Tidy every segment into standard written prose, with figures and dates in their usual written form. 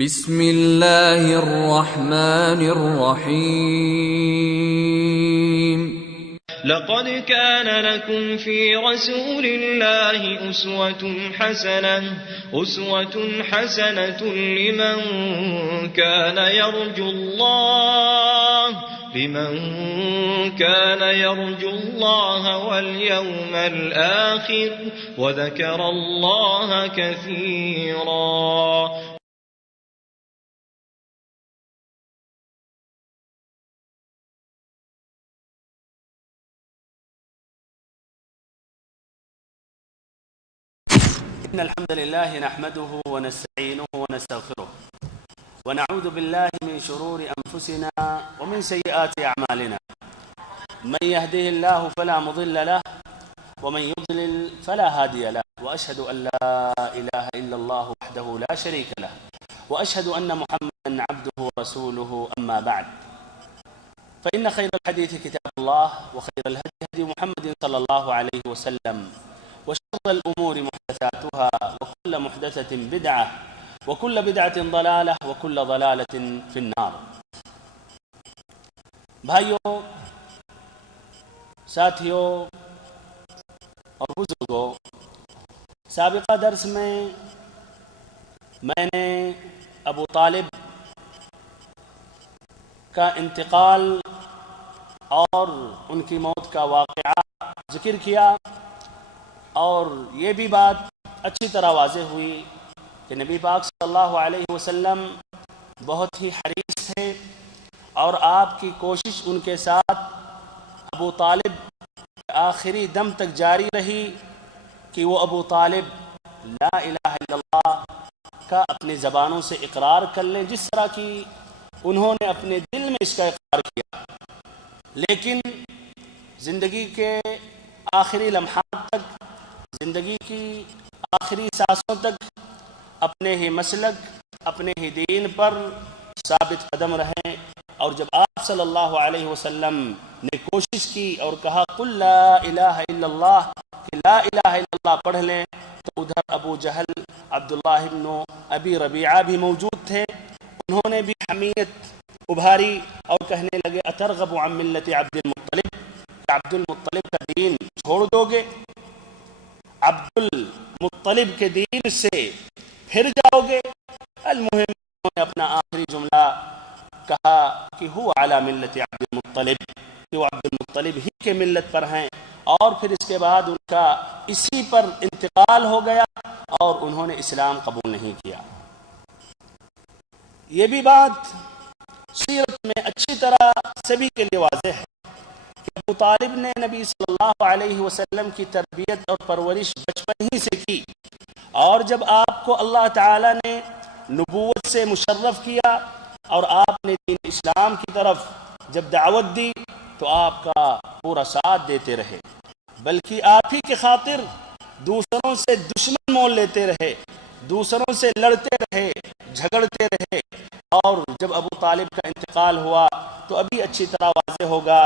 بسم اللہ الرحمن الرحیم لقد كان لكم في رسول الله أسوة حسنة لمن كان يرجو الله واليوم الآخر وذكر الله كثيرا. إن الحمد لله نحمده ونستعينه ونستغفره ونعوذ بالله من شرور أنفسنا ومن سيئات أعمالنا. من يهده الله فلا مضل له ومن يضلل فلا هادي له، وأشهد أن لا إله إلا الله وحده لا شريك له، وأشهد أن محمدا عبده ورسوله. أما بعد، فإن خير الحديث كتاب الله، وخير الهدي هدي محمد صلى الله عليه وسلم، وشر الأمور محدثاتها، وكل محدثة بدعة، وكل بدعة ضلالة، وكل ضلالة في النار. بھائیوں، ساتھیوں اور بزرگوں، سابقہ درس میں نے ابو طالب کا انتقال اور ان کی موت کا واقعہ ذکر کیا، اور یہ بھی بات اچھی طرح واضح ہوئی کہ نبی پاک صلی اللہ علیہ وسلم بہت ہی حریص تھے، اور آپ کی کوشش ان کے ساتھ ابو طالب آخری دم تک جاری رہی کہ وہ ابو طالب لا الہ الا اللہ کا اپنی زبانوں سے اقرار کر لیں، جس طرح کی انہوں نے اپنے دل میں اس کا اقرار کیا. لیکن زندگی کے آخری لمحات تک، زندگی کی آخری سانسوں تک اپنے ہی مسلک، اپنے ہی دین پر ثابت قدم رہیں. اور جب آپ صلی اللہ علیہ وسلم نے کوشش کی اور کہا قل لا الہ الا اللہ، کہ لا الہ الا اللہ پڑھ لیں، تو ادھر ابو جہل، عبداللہ بن ابی ربیعہ بھی موجود تھے. انہوں نے بھی حمیت ابھاری اور کہنے لگے اترغب عن ملت عبد المطلب، کہ عبد المطلب کا دین چھوڑ دو گے، عبد المطلب کے دین سے پھر جاؤ گے. المہم انہوں نے اپنا آخری جملہ کہا کہ ہو علی ملت عبد المطلب، کہ وہ عبد المطلب ہی کے ملت پر ہیں. اور پھر اس کے بعد ان کا اسی پر انتقال ہو گیا اور انہوں نے اسلام قبول نہیں کیا. یہ بھی بات سیرت میں اچھی طرح سبھی کے لیے واضح ہے کہ ابو طالب نے نبی صلی اللہ علیہ وسلم کی تربیت اور پرورش بچپن ہی سے کی، اور جب آپ کو اللہ تعالی نے نبوت سے مشرف کیا اور آپ نے دین اسلام کی طرف جب دعوت دی تو آپ کا پورا ساتھ دیتے رہے، بلکہ آپ ہی کی خاطر دوسروں سے دشمن مول لیتے رہے، دوسروں سے لڑتے رہے، جھگڑتے رہے. اور جب ابو طالب کا انتقال ہوا تو ابھی اچھی طرح واضح ہوگا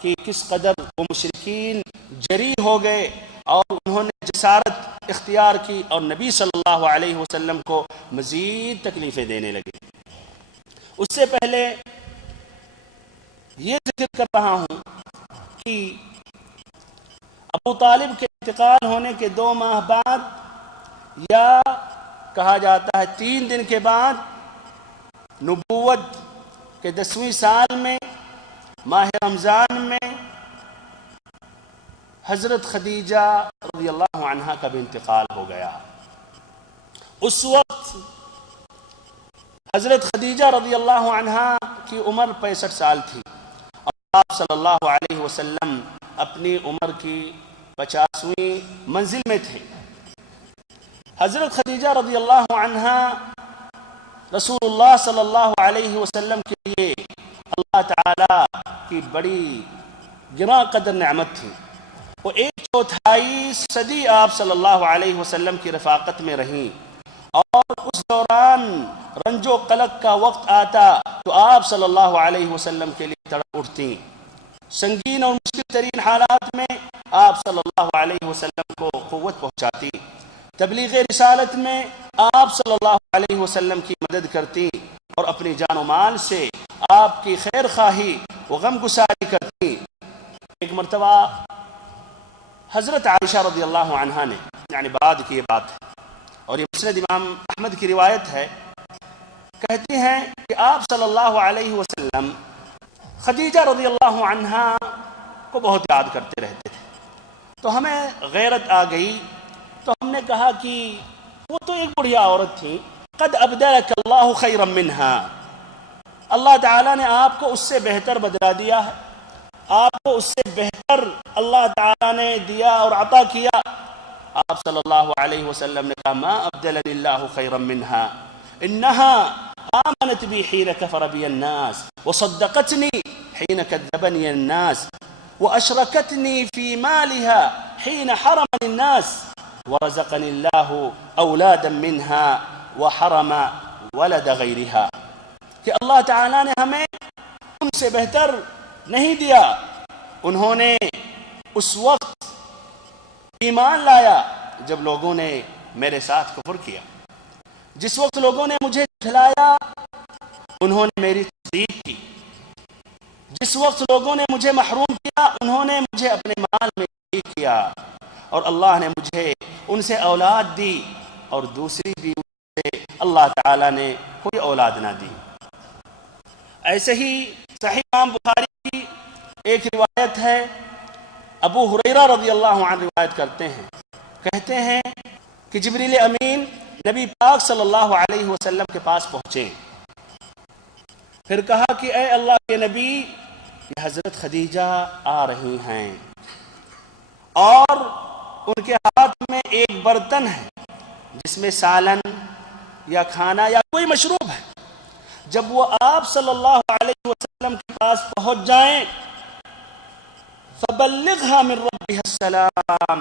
کہ کس قدر وہ مشرکین جری ہو گئے اور انہوں نے جسارت اختیار کی اور نبی صلی اللہ علیہ وسلم کو مزید تکلیفیں دینے لگے. اس سے پہلے یہ ذکر کر رہا ہوں کہ ابو طالب کے انتقال ہونے کے 2 ماہ بعد، یا کہا جاتا ہے 3 دن کے بعد، نبوت کے 10ویں سال میں ماہ رمضان میں حضرت خدیجہ رضی اللہ عنہا کا بھی انتقال ہو گیا. اس وقت حضرت خدیجہ رضی اللہ عنہا کی عمر 65 سال تھی، اور آپ صلی اللہ علیہ وسلم اپنی عمر کی 50ویں منزل میں تھے. حضرت خدیجہ رضی اللہ عنہا رسول اللہ صلی اللہ علیہ وسلم کے لیے اللہ تعالی کی بڑی گراں قدر نعمت تھی. وہ 1/4 صدی آپ صلی اللہ علیہ وسلم کی رفاقت میں رہیں، اور اس دوران رنج و قلق کا وقت آتا تو آپ صلی اللہ علیہ وسلم کے لیے تڑپ اٹھتی. سنگین اور مشکل ترین حالات میں آپ صلی اللہ علیہ وسلم کو قوت پہنچاتی. تبلیغ رسالت میں آپ صلی اللہ علیہ وسلم کی مدد کرتی اور اپنی جان و مال سے آپ کی خیر خواہی و غم گساری کرتی۔ ایک مرتبہ حضرت عائشہ رضی اللہ عنہا نے، یعنی بعد کی یہ بات ہے اور یہ مسند امام احمد کی روایت ہے، کہتی ہیں کہ آپ صلی اللہ علیہ وسلم خدیجہ رضی اللہ عنہا کو بہت یاد کرتے رہتے تھے، تو ہمیں غیرت آ گئی، تو ہم نے کہا کہ وہ تو ایک بڑھیا عورت تھی، قد ابدلک اللہ خیرا منہا، اللہ تعالیٰ نے آپ کو اس سے بہتر بدلا دیا ہے، آپ کو اس سے بہتر اللہ تعالیٰ نے دیا اور عطا کیا۔ آپ صلی اللہ علیہ وسلم نے کہا ما ابدلنی اللہ خیرا منہا انہا آمنت بی حین کفر بی الناس وصدقتنی حین کذبنی الناس واشرکتنی فی مالها حین حرمنی الناس ورزقنی اللہ اولادا منہا وحرم ولد غیرها، کہ اللہ تعالیٰ نے ہمیں ان سے بہتر نہیں دیا، انہوں نے اس وقت ایمان لایا جب لوگوں نے میرے ساتھ کفر کیا، جس وقت لوگوں نے مجھے جھٹلایا انہوں نے میری تصدیق کی، جس وقت لوگوں نے مجھے محروم کیا انہوں نے مجھے اپنے مال میں شریک کیا، اور اللہ نے مجھے ان سے اولاد دی اور دوسری بھی سے اللہ تعالیٰ نے کوئی اولاد نہ دی۔ ایسے ہی صحیح امام بخاری کی ایک روایت ہے، ابو ہریرہ رضی اللہ عنہ روایت کرتے ہیں، کہتے ہیں کہ جبریل امین نبی پاک صلی اللہ علیہ وسلم کے پاس پہنچے، پھر کہا کہ اے اللہ کے نبی، یہ حضرت خدیجہ آ رہی ہیں اور ان کے ہاتھ میں ایک برتن ہے جس میں سالن یا کھانا یا کوئی مشروب ہے، جب وہ آپ صلی اللہ علیہ وسلم کے پاس پہنچ جائیں فبلغها من ربها السلام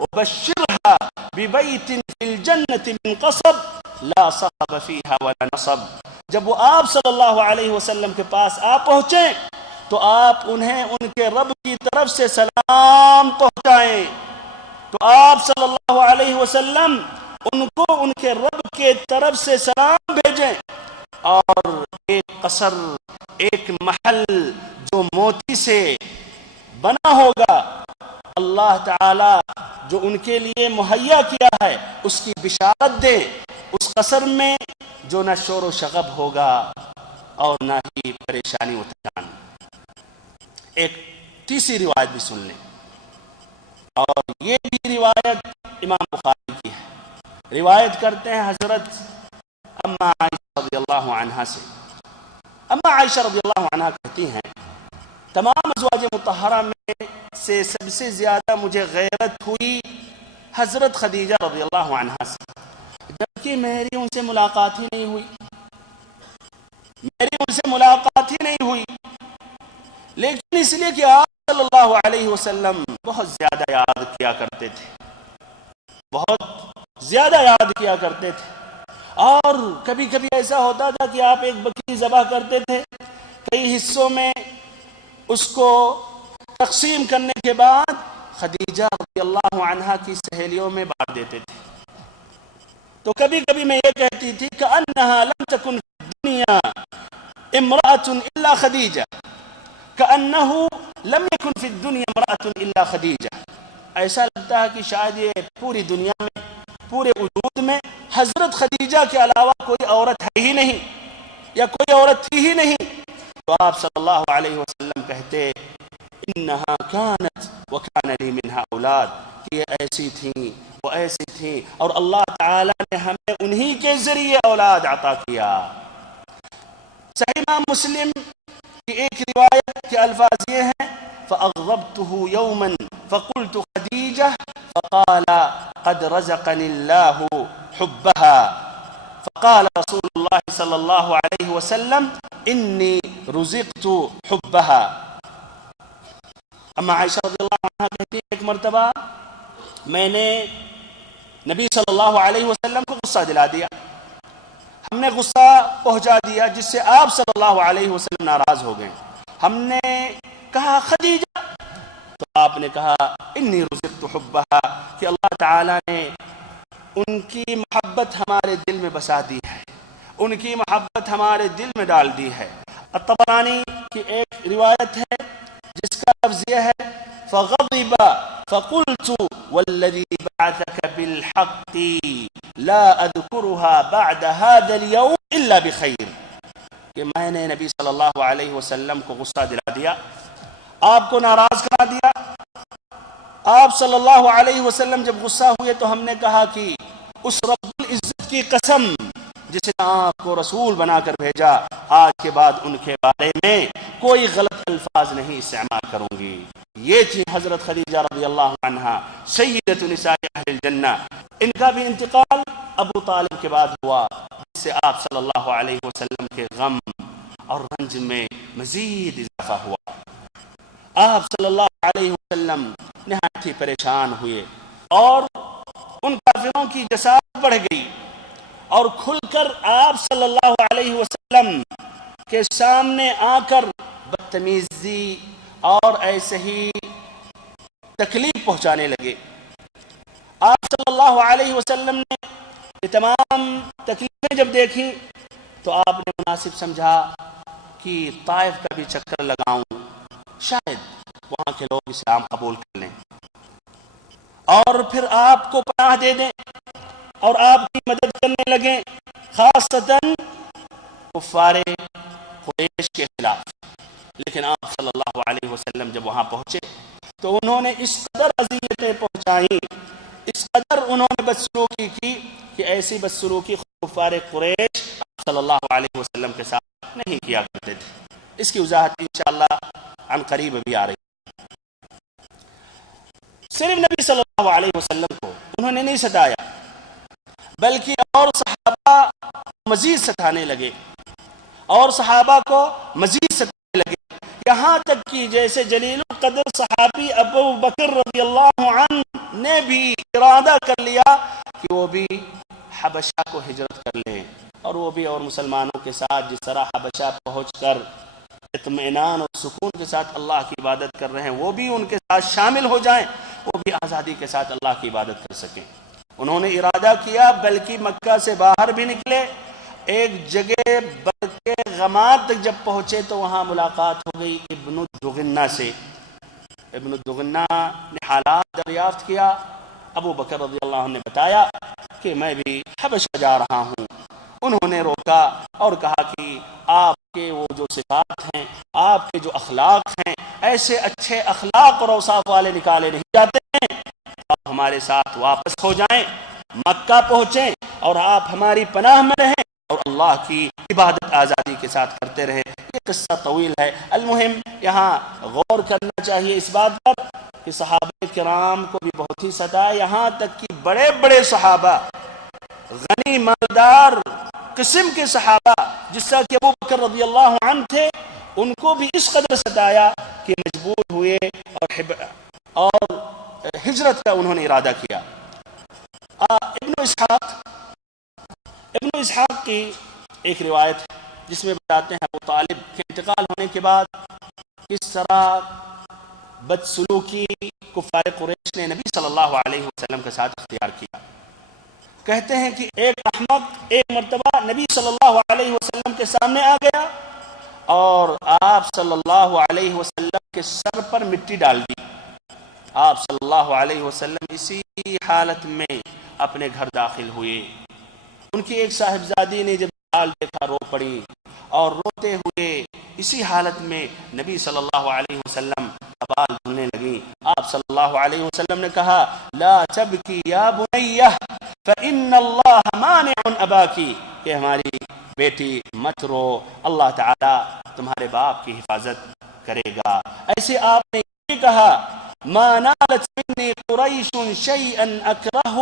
وبشرها ببيت في الجنة من قصب لا صخب فيها ولا نصب، جب وہ آپ صلی اللہ علیہ وسلم کے پاس آ پہنچیں تو آپ انہیں ان کے رب کی طرف سے سلام پہنچائیں، تو آپ صلی اللہ علیہ وسلم ان کو ان کے رب کے طرف سے سلام بھیجیں، اور ایک قصر، ایک محل جو موتی سے بنا ہوگا اللہ تعالی جو ان کے لیے مہیا کیا ہے اس کی بشارت دے، اس قصر میں جو نہ شور و شغب ہوگا اور نہ ہی پریشانی و تھکان۔ ایک تیسری روایت بھی سن لیں، اور یہ بھی روایت امام بخاری کی ہے، روایت کرتے ہیں حضرت اما عائشہ رضی اللہ عنہا سے۔ اما عائشہ رضی اللہ عنہا کہتی ہیں تمام ازواج مطہرہ میں سے سب سے زیادہ مجھے غیرت ہوئی حضرت خدیجہ رضی اللہ عنہا سے، جبکہ میری ان سے ملاقات ہی نہیں ہوئی، لیکن اس لیے کہ آپ صلی اللہ علیہ وسلم بہت زیادہ یاد کیا کرتے تھے، بہت زیادہ یاد کیا کرتے تھے، اور کبھی کبھی ایسا ہوتا تھا کہ آپ ایک بکری ذبح کرتے تھے، کئی حصوں میں اس کو تقسیم کرنے کے بعد خدیجہ رضی اللہ عنہا کی سہیلیوں میں بانٹ دیتے تھے، تو کبھی کبھی میں یہ کہتی تھی كأنها لم تكن في الدنيا امرأة إلا خديجة، كأنه لم يكن في الدنيا امرأة إلا خديجة، ایسا لگتا ہے کہ شاید یہ پوری دنیا میں، پورے وجود میں حضرت خدیجہ کے علاوہ کوئی عورت ہے ہی نہیں یا کوئی عورت تھی ہی نہیں۔ تو آپ صلی اللہ علیہ وسلم کہتے انہا کانت وکان لی منہا اولاد، کہ یہ ایسی تھیں وہ ایسی تھیں اور اللہ تعالیٰ نے ہمیں انہی کے ذریعے اولاد عطا کیا۔ صحیح امام مسلم کی ایک روایت کے الفاظ یہ ہیں فأغضبته يوما فقلت خديجة فقال قد رزقني الله حبها، فقال رسول الله صلى الله عليه وسلم إني رزقت حبها۔ اما عائشہ رضی اللہ عنہ کہتی ہیں ایک مرتبہ میں نے نبی صلی اللہ علیہ وسلم کو غصہ دلا دیا، ہم نے غصہ پہنچا دیا جس سے آپ صلی اللہ علیہ وسلم ناراض ہو گئے، ہم نے کہا خدیجہ، تو آپ نے کہا انی رزقت حبها، کہ اللہ تعالیٰ نے ان کی محبت ہمارے دل میں بسا دی ہے، ان کی محبت ہمارے دل میں ڈال دی ہے۔ الطبرانی کی ایک روایت ہے جس کا لفظ یہ ہے فغضب فقلت والذي بعثك بالحق لا اذكرها بعد هذا اليوم الا بخير، کہ میں نے نبی صلی اللہ علیہ وسلم کو غصہ دلا دیا، آپ کو ناراض کرا دیا۔ آپ صلی اللہ علیہ وسلم جب غصہ ہوئے تو ہم نے کہا کہ اس رب العزت کی قسم جس نے آپ کو رسول بنا کر بھیجا، آج کے بعد ان کے بارے میں کوئی غلط الفاظ نہیں استعمال کروں گی۔ یہ تھی حضرت خدیجہ رضی اللہ عنہا سیدۃ نساء اہل الجنہ۔ ان کا بھی انتقال ابو طالب کے بعد ہوا، جس سے آپ صلی اللہ علیہ وسلم کے غم اور رنج میں مزید اضافہ ہوا۔ آپ صلی اللہ علیہ وسلم نہایت ہی پریشان ہوئے اور ان کافروں کی جسارت بڑھ گئی، اور کھل کر آپ صلی اللہ علیہ وسلم کے سامنے آ کر بدتمیزی اور ایسے ہی تکلیف پہنچانے لگے۔ آپ صلی اللہ علیہ وسلم نے یہ تمام تکلیفیں جب دیکھی تو آپ نے مناسب سمجھا کہ طائف کا بھی چکر لگاؤں، شاید وہاں کے لوگ اسلام قبول کر لیں اور پھر آپ کو پناہ دے دیں اور آپ کی مدد کرنے لگیں، خاصتاً کفار قریش کے خلاف۔ لیکن آپ صلی اللہ علیہ وسلم جب وہاں پہنچے تو انہوں نے اس قدر اذیتیں پہنچائیں، اس قدر انہوں نے بدسلوکی کی کہ ایسی بدسلوکی کفار قریش صلی اللہ علیہ وسلم کے ساتھ نہیں کیا کرتے تھے۔ اس کی وضاحت انشاءاللہ عن قریب بھی آ رہی۔ صرف نبی صلی اللہ علیہ وسلم کو انہوں نے نہیں ستایا، بلکہ اور صحابہ مزید ستانے لگے، اور صحابہ کو مزید ستانے لگے، یہاں تک کہ جیسے جلیل القدر صحابی ابو بکر رضی اللہ عنہ نے بھی ارادہ کر لیا کہ وہ بھی حبشہ کو ہجرت کر لیں، اور وہ بھی اور مسلمانوں کے ساتھ جس طرح حبشہ پہنچ کر اطمینان اور سکون کے ساتھ اللہ کی عبادت کر رہے ہیں، وہ بھی ان کے ساتھ شامل ہو جائیں، وہ بھی آزادی کے ساتھ اللہ کی عبادت کر سکیں۔ انہوں نے ارادہ کیا، بلکہ مکہ سے باہر بھی نکلے، ایک جگہ برکے غماد تک جب پہنچے تو وہاں ملاقات ہو گئی ابن الدغنہ سے۔ ابن الدغنہ نے حالات دریافت کیا، ابو بکر رضی اللہ عنہ نے بتایا کہ میں بھی حبشہ جا رہا ہوں۔ انہوں نے روکا اور کہا کہ آپ کے وہ جو صفات ہیں، آپ کے جو اخلاق ہیں، ایسے اچھے اخلاق اور اوصاف والے نکالے نہیں جاتے ہیں، آپ ہمارے ساتھ واپس ہو جائیں، مکہ پہنچیں اور آپ ہماری پناہ میں رہیں اور اللہ کی عبادت آزادی کے ساتھ کرتے رہیں۔ یہ قصہ طویل ہے، المہم یہاں غور کرنا چاہیے اس بات پر کہ صحابہ کرام کو بھی بہت ہی ستایا، یہاں تک کہ بڑے بڑے صحابہ، غنی مالدار قسم کے صحابہ جس طرح کہ ابو بکر رضی اللہ عنہ تھے، ان کو بھی اس قدر ستایا کہ مجبور ہوئے اور ہجرت کا انہوں نے ارادہ کیا۔ ابن اسحاق کی ایک روایت ہے جس میں بتاتے ہیں ابو طالب کے انتقال ہونے کے بعد کس طرح بدسلوکی کفار قریش نے نبی صلی اللہ علیہ وسلم کے ساتھ اختیار کیا۔ کہتے ہیں کہ ایک احمق ایک مرتبہ نبی صلی اللہ علیہ وسلم کے سامنے آ گیا اور آپ صلی اللہ علیہ وسلم کے سر پر مٹی ڈال دی۔ آپ صلی اللہ علیہ وسلم اسی حالت میں اپنے گھر داخل ہوئے۔ ان کی ایک صاحبزادی نے جب حال دیکھا رو پڑی اور روتے ہوئے اسی حالت میں نبی صلی اللہ علیہ وسلم بال دھلنے لگی۔ آپ صلی اللہ علیہ وسلم نے کہا لا تبکی یا بنیہ فإن اللہ مانع اباکی، کہ ہماری بیٹی مت رو، اللہ تعالی تمہارے باپ کی حفاظت کرے گا۔ ایسے آپ نے یہ کہا ما نالت منی قریش شیئا اکرہ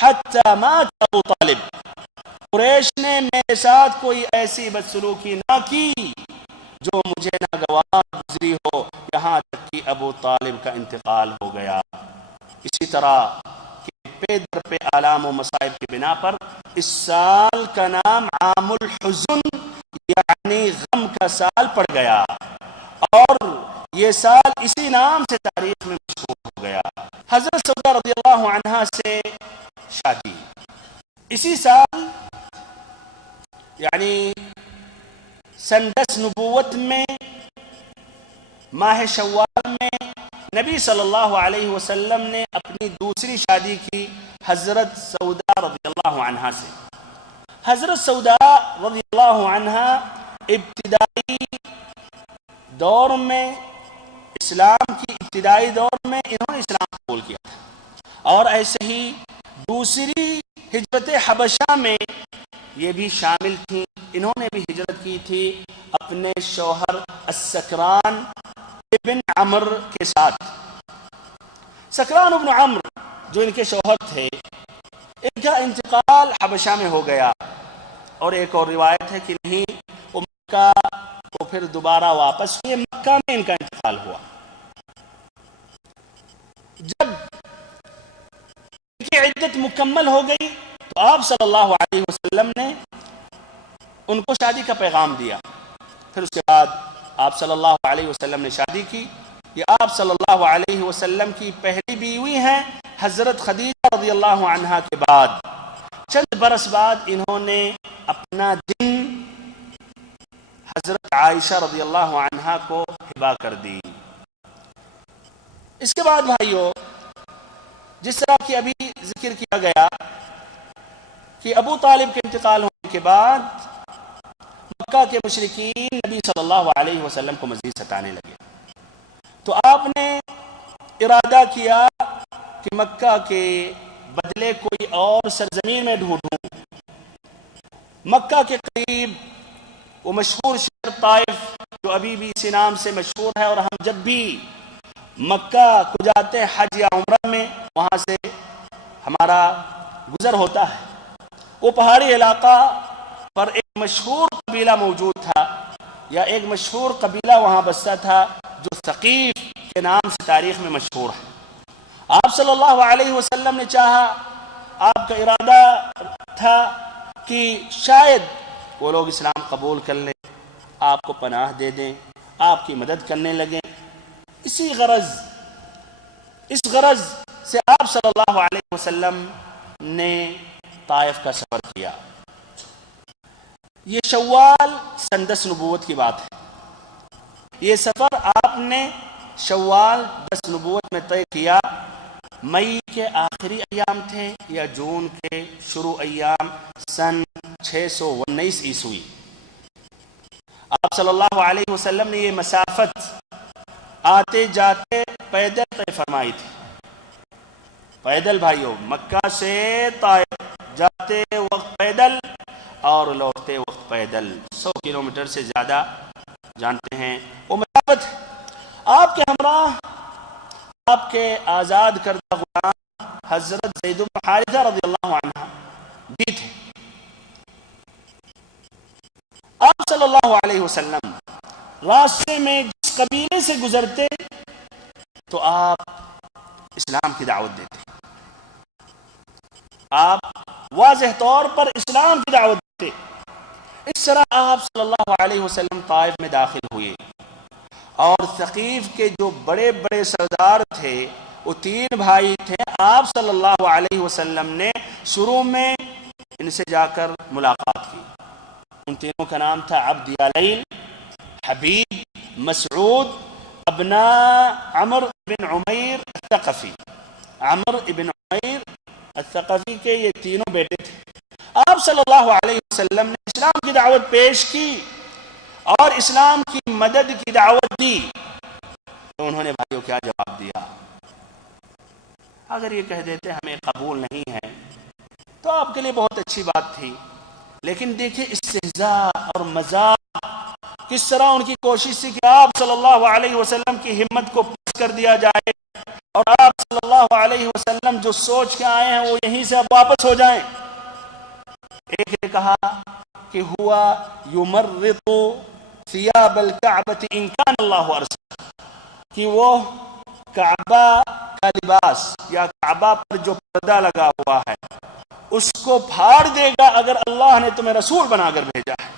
حتی مات ابو طالب، قریش نے میرے ساتھ کوئی ایسی بدسلوکی نہ کی جو مجھے ناگوار گزری ہو، یہاں تک کہ ابو طالب کا انتقال ہو گیا۔ اسی طرح کہ پے در پہ آلام و مصائب کی بنا پر اس سال کا نام عام الحزن یعنی غم کا سال پڑ گیا، اور یہ سال اسی نام سے تاریخ میں مشہور ہو گیا۔ حضرت سودہ رضی اللہ عنہا سے شادی، اسی سال یعنی سن 10 نبوت میں ماہ شوال میں نبی صلی اللہ علیہ وسلم نے اپنی دوسری شادی کی حضرت سودا رضی اللہ عنہا سے. حضرت سودا رضی اللہ عنہا ابتدائی دور میں اسلام کی ابتدائی دور میں انہوں نے اسلام قبول کیا تھا، اور ایسے ہی دوسری ہجرت حبشہ میں یہ بھی شامل تھیں. انہوں نے بھی ہجرت کی تھی اپنے شوہر السکران ابن عمر کے ساتھ. سکران ابن عمر جو ان کے شوہر تھے، ان کا انتقال حبشہ میں ہو گیا، اور ایک اور روایت ہے کہ نہیں وہ مکہ کو پھر دوبارہ واپس ہوئے، مکہ میں ان کا انتقال ہوا. جب ان کی عدت مکمل ہو گئی تو آپ صلی اللہ علیہ وسلم نے ان کو شادی کا پیغام دیا. پھر اس کے بعد آپ صلی اللہ علیہ وسلم نے شادی کی. یہ آپ صلی اللہ علیہ وسلم کی پہلی بیوی ہیں حضرت خدیجہ رضی اللہ عنہا کے بعد. چند برس بعد انہوں نے اپنا دن حضرت عائشہ رضی اللہ عنہا کو ہبہ کر دی. اس کے بعد بھائیو، جس طرح کہ ابھی ذکر کیا گیا کہ ابو طالب کے انتقال ہونے کے بعد مکہ کے مشرکین نبی صلی اللہ علیہ وسلم کو مزید ستانے لگے، تو آپ نے ارادہ کیا کہ مکہ کے بدلے کوئی اور سرزمین میں ڈھونڈوں. مکہ کے قریب وہ مشہور شہر طائف جو ابھی بھی اسی نام سے مشہور ہے، اور ہم جب بھی مکہ کو جاتے ہیں حج یا عمرہ میں وہاں سے ہمارا گزر ہوتا ہے. وہ پہاڑی علاقہ پر ایک مشہور قبیلہ موجود تھا، یا ایک مشہور قبیلہ وہاں بستا تھا جو ثقیف کے نام سے تاریخ میں مشہور ہے. آپ صلی اللہ علیہ وسلم نے چاہا، آپ کا ارادہ تھا کہ شاید وہ لوگ اسلام قبول کر لیں، آپ کو پناہ دے دیں، آپ کی مدد کرنے لگیں. اس غرض سے آپ صلی اللہ علیہ وسلم نے طائف کا سفر کیا. یہ شوال سن 10 نبوت کی بات ہے. یہ سفر آپ نے شوال 10 نبوت میں طے کیا. مئی کے آخری ایام تھے یا جون کے شروع ایام سن 619 عیسوی. آپ صلی اللہ علیہ وسلم نے یہ مسافت آتے جاتے پیدل طے فرمائی تھی. پیدل بھائیو، مکہ سے طائف جاتے وقت پیدل اور لوٹتے وقت پیدل، 100 کلومیٹر سے زیادہ جانتے ہیں وہ مسافت ہے. آپ کے ہمراہ آپ کے آزاد کردہ غلام حضرت زید بن حارثہ رضی اللہ عنہ بھی تھے. آپ صلی اللہ علیہ وسلم راستے میں جس قبیلے سے گزرتے تو آپ اسلام کی دعوت دیتے، آپ واضح طور پر اسلام کی دعوت دیتے. اس طرح آپ صلی اللہ علیہ وسلم طائف میں داخل ہوئے، اور ثقیف کے جو بڑے بڑے سردار تھے وہ 3 بھائی تھے. آپ صلی اللہ علیہ وسلم نے شروع میں ان سے جا کر ملاقات کی. ان تینوں کا نام تھا عبد یالیل، حبیب، مسعود، ابناء عمر بن عمیر الثقفی. عمر بن عمیر الثقفی کے یہ تینوں بیٹے تھے. آپ صلی اللہ علیہ وسلم نے اسلام کی دعوت پیش کی اور اسلام کی مدد کی دعوت دی، تو انہوں نے بھائیوں کیا جواب دیا؟ اگر یہ کہہ دیتے ہمیں قبول نہیں ہے تو آپ کے لیے بہت اچھی بات تھی، لیکن دیکھیں استہزاء اور مذاق کس طرح ان کی کوشش تھی کہ آپ صلی اللہ علیہ وسلم کی ہمت کو پست کر دیا جائے، اور آپ صلی اللہ علیہ وسلم جو سوچ کے آئے ہیں وہ یہیں سے اب واپس ہو جائیں. ایک نے کہا کہ ہوا یمرط ثیاب الکعبۃ ان کان اللہ ارسل، کہ وہ کعبہ کا لباس یا کعبہ پر جو پردہ لگا ہوا ہے اس کو پھاڑ دے گا اگر اللہ نے تمہیں رسول بنا کر بھیجا ہے.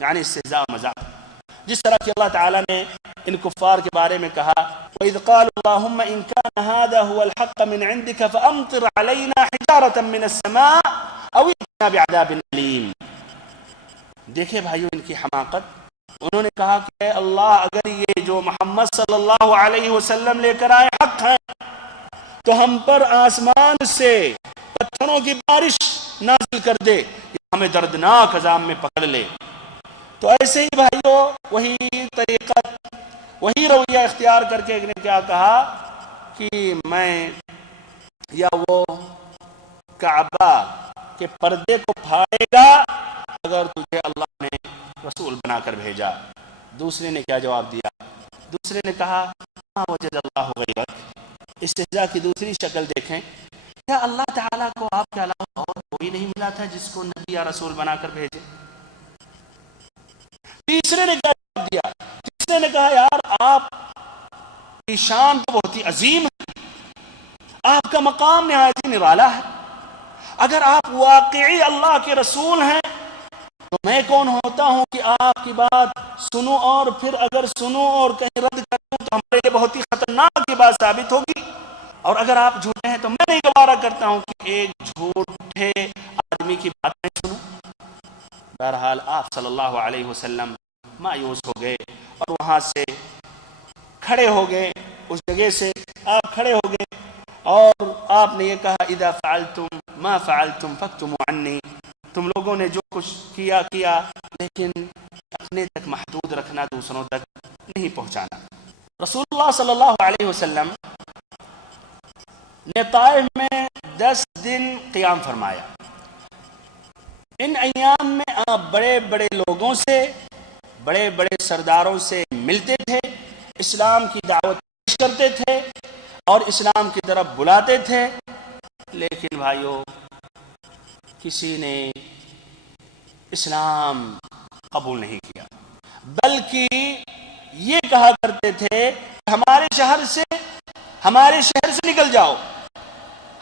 یعنی استہزاء مذاق. جس طرح کہ اللہ تعالیٰ نے ان کفار کے بارے میں کہا وَإِذْ قَالُوا اللَّهُمَّ إِن كَانَ هَذَا هُوَ الْحَقَّ مِنْ عِنْدِكَ فَأَمْطِرْ عَلَيْنَا حِجَارَةً مِنَ السَّمَاءِ او ائتنا بعذاب علیم. دیکھے بھائیو ان کی حماقت. انہوں نے کہا کہ اے اللہ اگر یہ جو محمد صلی اللہ علیہ وسلم لے کر آئے حق ہیں تو ہم پر آسمان سے پتھروں کی بارش نازل کر دے یا ہمیں دردناک عذاب میں پکڑ لے. تو ایسے ہی بھائیو وہی طریقت وہی رویہ اختیار کر کے ایک نے کیا کہا کہ میں یا وہ کعبہ کے پردے کو پھاڑے گا اگر تجھے اللہ نے رسول بنا کر بھیجا. دوسرے نے کیا جواب دیا؟ دوسرے نے کہا ہاں وجد اللہ غیرک. استہزاء کی دوسری شکل دیکھیں. کیا اللہ تعالیٰ کو آپ کے علاوہ اور کوئی نہیں ملا تھا جس کو نبی یا رسول بنا کر بھیجے؟ تیسرے نے کیا جواب دیا؟ تیسرے نے کہا یار آپ کی شان تو بہت ہی عظیم ہے, آپ کا مقام نہایت نرالا ہے. اگر آپ واقعی اللہ کے رسول ہیں تو میں کون ہوتا ہوں کہ آپ کی بات سنوں, اور پھر اگر سنوں اور کہیں رد کروں تو ہمارے لیے بہت ہی خطرناک کی بات ثابت ہوگی. اور اگر آپ جھوٹے ہیں تو میں نہیں گوارا کرتا ہوں کہ ایک جھوٹے آدمی کی بات میں سنوں. بہرحال آپ صلی اللہ علیہ وسلم مایوس ہو گئے اور وہاں سے کھڑے ہو گئے. اس جگہ سے آپ کھڑے ہو گئے اور آپ نے یہ کہا اذا فعلتم ما فعلتم فاکتموا عنی. تم لوگوں نے جو کچھ کیا لیکن اپنے تک محدود رکھنا, دوسروں تک نہیں پہنچانا. رسول اللہ صلی اللہ علیہ وسلم نے طائف میں 10 دن قیام فرمایا. ان ایام میں آپ بڑے بڑے لوگوں سے, بڑے بڑے سرداروں سے ملتے تھے, اسلام کی دعوت پیش کرتے تھے اور اسلام کی طرف بلاتے تھے. لیکن بھائیو کسی نے اسلام قبول نہیں کیا, بلکہ یہ کہا کرتے تھے کہ ہمارے شہر سے نکل جاؤ,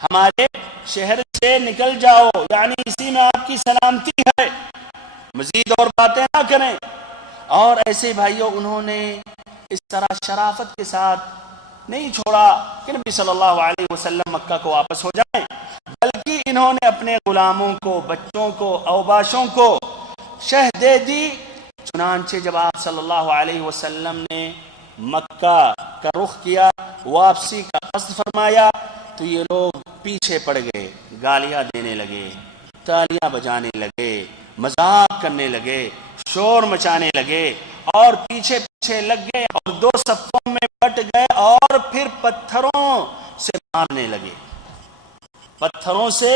ہمارے شہر سے نکل جاؤ, یعنی اسی میں آپ کی سلامتی ہے, مزید اور باتیں نہ کریں. اور ایسے بھائیوں انہوں نے اس طرح شرافت کے ساتھ نہیں چھوڑا کہ نبی صلی اللہ علیہ وسلم مکہ کو واپس ہو جائیں, بلکہ انہوں نے اپنے غلاموں کو, بچوں کو, اوباشوں کو شہ دے دی. چنانچہ جب آپ صلی اللہ علیہ وسلم نے مکہ کا رخ کیا, واپسی کا قصد فرمایا, تو یہ لوگ پیچھے پڑ گئے, گالیاں دینے لگے, تالیاں بجانے لگے, مذاق کرنے لگے, شور مچانے لگے اور پیچھے پیچھے لگ گئے اور 2 صفوں میں بٹ گئے اور پھر پتھروں سے مارنے لگے, پتھروں سے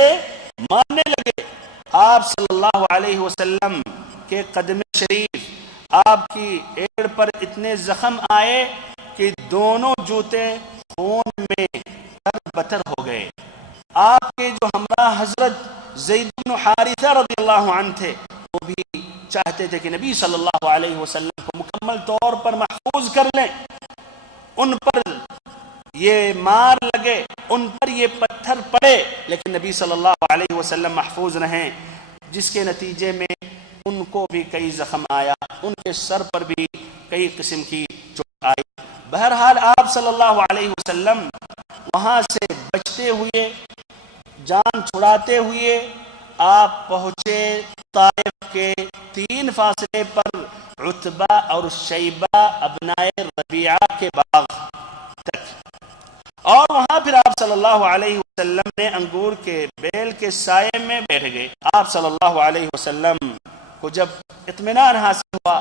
مارنے لگے. آپ صلی اللہ علیہ وسلم کے قدم شریف, آپ کی ایڑ پر اتنے زخم آئے کہ دونوں جوتے خون میں تر بتر ہو گئے. آپ کے جو ہمراہ حضرت زید بن حارثہ رضی اللہ عنہ تھے, وہ بھی چاہتے تھے کہ نبی صلی اللہ علیہ وسلم کو مکمل طور پر محفوظ کر لیں. ان پر یہ مار لگے, ان پر یہ پتھر پڑے, لیکن نبی صلی اللہ علیہ وسلم محفوظ رہیں, جس کے نتیجے میں ان کو بھی کئی زخم آیا, ان کے سر پر بھی کئی قسم کی چوٹ آئی. بہرحال آپ صلی اللہ علیہ وسلم وہاں سے بچتے ہوئے, جان چھڑاتے ہوئے آپ پہنچے طائف کے 3 فاصلے پر عتبہ اور شیبہ ابنائے ربیعہ کے باغ تک, اور وہاں پھر آپ صلی اللہ علیہ وسلم نے انگور کے بیل کے سائے میں بیٹھ گئے. آپ صلی اللہ علیہ وسلم کو جب اطمینان حاصل ہوا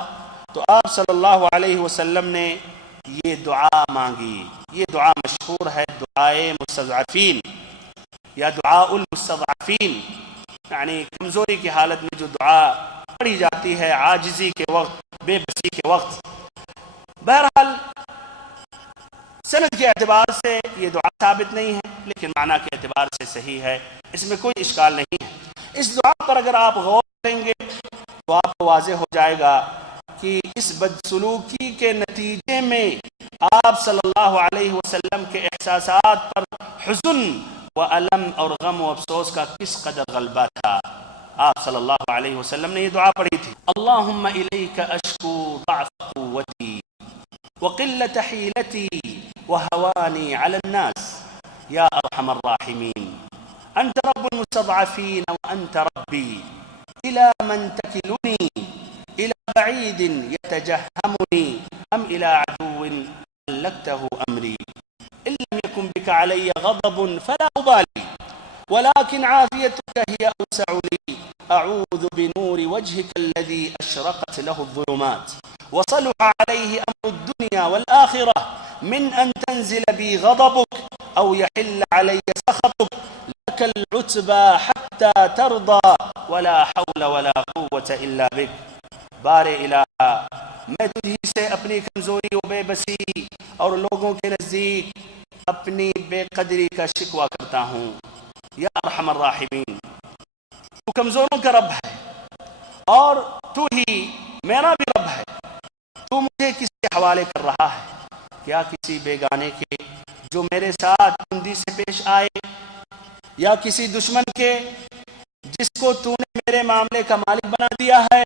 تو آپ صلی اللہ علیہ وسلم نے یہ دعا مانگی. یہ دعا مشہور ہے, دعائے مستضعفین یا دعاء المستضعفین, یعنی کمزوری کی حالت میں جو دعا پڑھی جاتی ہے, عاجزی کے وقت, بے بسی کے وقت. بہرحال سند کے اعتبار سے یہ دعا ثابت نہیں ہے, لیکن معنی کے اعتبار سے صحیح ہے, اس میں کوئی اشکال نہیں ہے. اس دعا پر اگر آپ غور کریں گے تو آپ کو واضح ہو جائے گا کہ اس بدسلوکی کے نتیجے میں آپ صلی اللہ علیہ وسلم کے احساسات پر حزن و الم اور غم و افسوس کا کس قدر غلبہ تھا. آپ صلی اللہ علیہ وسلم نے یہ دعا پڑھی تھی, اللہم الیک اشکو ضعف قوتی وقلت حیلتی وہوانی علی الناس یا ارحم الراحمین. انت رب المستضعفین وانت ربی الى من تکلنی الى بعید یتجہمنی ام الى عدو ملکته امری ان لم يكن بك علي غضب فلا ابالي ولكن عافيتك هي اوسع لي اعوذ بنور وجهك الذي اشرقت له الظلمات وصلح عليه امر الدنيا والاخره من ان تنزل بي غضبك او يحل علي سخطك لك العتبى حتى ترضى ولا حول ولا قوة الا بك بار الہ میں تجھی سے اپنی کمزوری و بے بسی اور لوگوں کے نزدیک اپنی بے قدری کا شکوہ کرتا ہوں. یا ارحم الراحمین، تو کمزوروں کا رب ہے اور تو ہی میرا بھی رب ہے. تو مجھے کس کے حوالے کر رہا ہے؟ کیا کسی بیگانے کے جو میرے ساتھ تندی سے پیش آئے، یا کسی دشمن کے جس کو تو نے میرے معاملے کا مالک بنا دیا ہے؟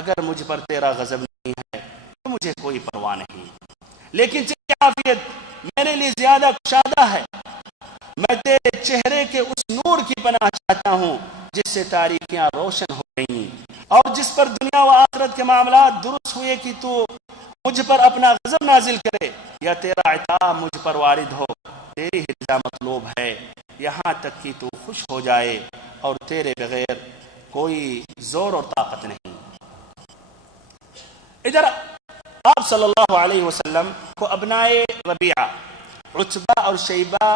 اگر مجھ پر تیرا غضب نہیں ہے تو مجھے کوئی پرواہ نہیں، لیکن تیری عافیت میرے لیے زیادہ کشادہ ہے. میں تیرے چہرے کے اس نور کی پناہ چاہتا ہوں جس سے تاریکیاں روشن ہو گئیں، اور جس پر دنیا و آخرت کے معاملات درست ہوئے کہ تو مجھ پر اپنا غضب نازل کرے یا تیرا عتاب مجھ پر وارد ہو. تیری ہی رضا مطلوب ہے یہاں تک کہ تو خوش ہو جائے، اور تیرے بغیر کوئی زور اور طاقت نہیں. ادھر آپ صلی اللہ علیہ وسلم کو ابنائے ربیعہ، عتبہ اور شیبہ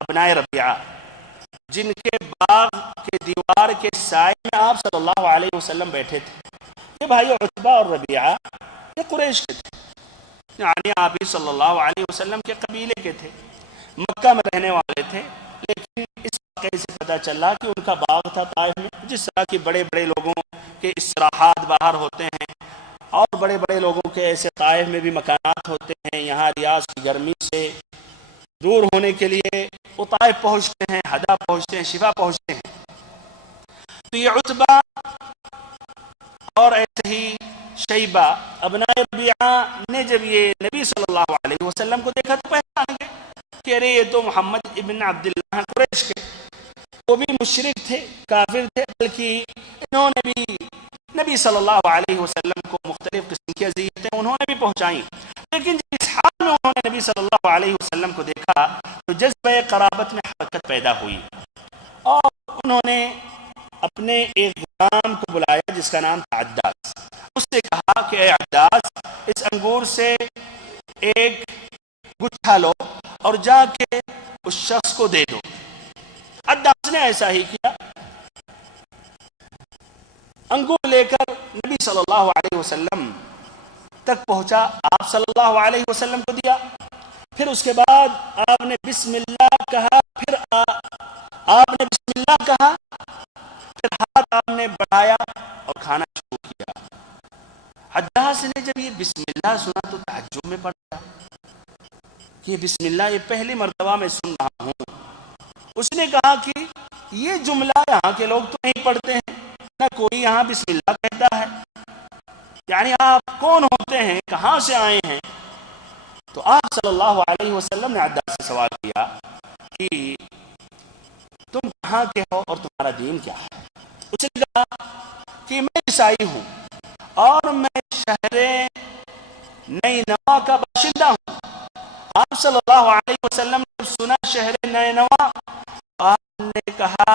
ابنائے ربیعہ، جن کے باغ کے دیوار کے سائے میں آپ صلی اللہ علیہ وسلم بیٹھے تھے. یہ بھائی عتبہ اور ربیعہ یہ قریش کے تھے، یعنی آپ ہی صلی اللہ علیہ وسلم کے قبیلے کے تھے، مکہ میں رہنے والے تھے. لیکن اس واقعے سے پتہ چلا کہ ان کا باغ تھا طائف میں. جس طرح کہ بڑے بڑے لوگوں کے استراحات باہر ہوتے ہیں اور بڑے بڑے لوگوں کے ایسے طائف میں بھی مکانات ہوتے ہیں، یہاں ریاض کی گرمی سے دور ہونے کے لیے وہ طائف پہنچتے ہیں، ہدا پہنچتے ہیں، شفا پہنچتے ہیں. تو یہ عتبہ اور ایسے ہی شیبہ ابنائے ربیعہ نے جب یہ نبی صلی اللہ علیہ وسلم کو دیکھا تو پہچان گئے کہ ارے یہ تو محمد ابن عبداللہ قریش کے. وہ بھی مشرک تھے، کافر تھے، بلکہ انہوں نے بھی نبی صلی اللہ علیہ وسلم کو مختلف قسم کی اذیتیں انہوں نے بھی پہنچائیں. لیکن جس حال میں انہوں نے نبی صلی اللہ علیہ وسلم کو دیکھا تو جذبہ قرابت میں حرکت پیدا ہوئی، اور انہوں نے اپنے ایک غلام کو بلایا جس کا نام تھا عداس. اس سے کہا کہ اے عداس، اس انگور سے ایک گچھا لو اور جا کے اس شخص کو دے دو. عداس نے ایسا ہی کیا، انگور لے کر نبی صلی اللہ علیہ وسلم تک پہنچا، آپ صلی اللہ علیہ وسلم کو دیا. پھر اس کے بعد آپ نے بسم اللہ کہا، پھر آپ نے بسم اللہ کہا، پھر ہاتھ آپ نے بڑھایا اور کھانا شروع کیا. عداس نے جب یہ بسم اللہ سنا تو تعجب میں پڑ گیا کہ بسم اللہ یہ پہلی مرتبہ میں سن رہا ہوں. اس نے کہا کہ یہ جملہ یہاں کے لوگ تو نہیں پڑھتے ہیں، نہ کوئی یہاں بسم اللہ کہتا ہے، یعنی آپ کون ہوتے ہیں، کہاں سے آئے ہیں؟ تو آپ صلی اللہ علیہ وسلم نے عداس سے سوال کیا کہ تم کہاں کے ہو اور تمہارا دین کیا ہے؟ اس نے کہا کہ میں عیسائی ہوں اور میں شہر نینوا کا باشندہ ہوں. آپ صلی اللہ علیہ وسلم نے سنا شہر نینوا، آپ نے کہا